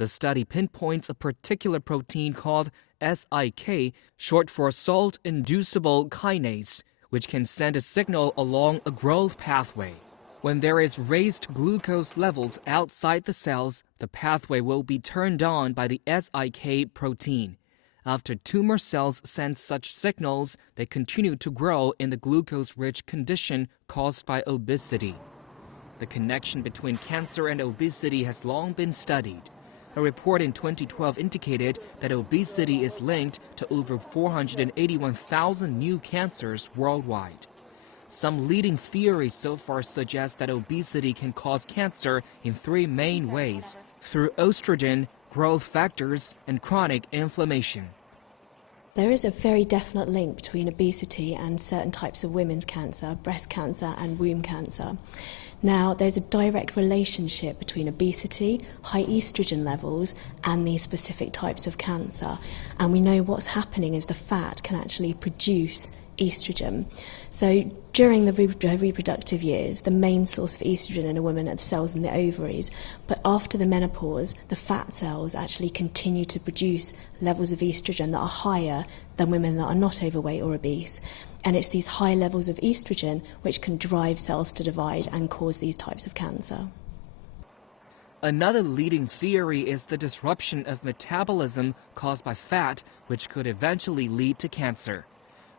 The study pinpoints a particular protein called SIK, short for salt-inducible kinase, which can send a signal along a growth pathway. When there is raised glucose levels outside the cells, the pathway will be turned on by the SIK protein. After tumor cells send such signals, they continue to grow in the glucose-rich condition caused by obesity. The connection between cancer and obesity has long been studied. A report in 2012 indicated that obesity is linked to over 481,000 new cancers worldwide. Some leading theories so far suggest that obesity can cause cancer in three main ways: through estrogen, growth factors, and chronic inflammation. There is a very definite link between obesity and certain types of women's cancer, breast cancer and womb cancer. Now, there's a direct relationship between obesity, high estrogen levels, and these specific types of cancer. And we know what's happening is the fat can actually produce estrogen. So during the reproductive years, the main source of estrogen in a woman are the cells in the ovaries. But after the menopause, the fat cells actually continue to produce levels of estrogen that are higher than women that are not overweight or obese. And it's these high levels of estrogen which can drive cells to divide and cause these types of cancer. Another leading theory is the disruption of metabolism caused by fat, which could eventually lead to cancer.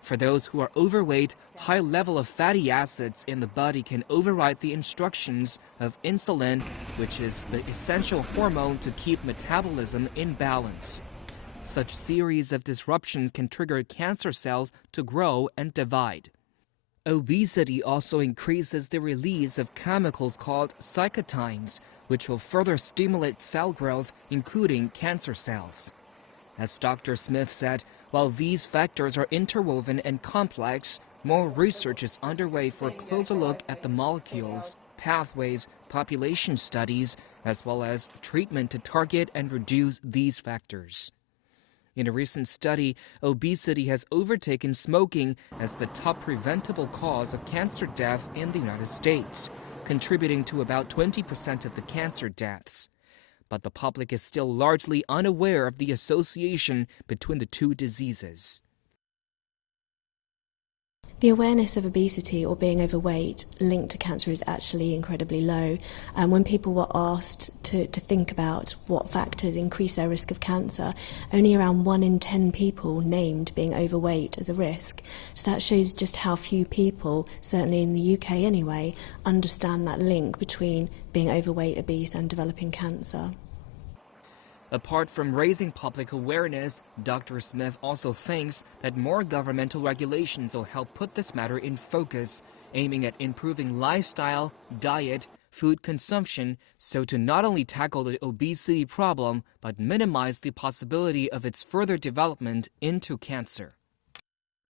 For those who are overweight, high level of fatty acids in the body can override the instructions of insulin, which is the essential hormone to keep metabolism in balance. Such series of disruptions can trigger cancer cells to grow and divide. Obesity also increases the release of chemicals called cytokines, which will further stimulate cell growth, including cancer cells. As Dr. Smith said, while these factors are interwoven and complex, more research is underway for a closer look at the molecules, pathways, population studies, as well as treatment to target and reduce these factors. In a recent study, obesity has overtaken smoking as the top preventable cause of cancer death in the United States, contributing to about 20% of the cancer deaths. But the public is still largely unaware of the association between the two diseases. The awareness of obesity or being overweight linked to cancer is actually incredibly low. And when people were asked to think about what factors increase their risk of cancer, only around 1 in 10 people named being overweight as a risk. So that shows just how few people, certainly in the UK anyway, understand that link between being overweight, obese and developing cancer. Apart from raising public awareness, Dr. Smith also thinks that more governmental regulations will help put this matter in focus, aiming at improving lifestyle, diet, food consumption, so to not only tackle the obesity problem, but minimize the possibility of its further development into cancer.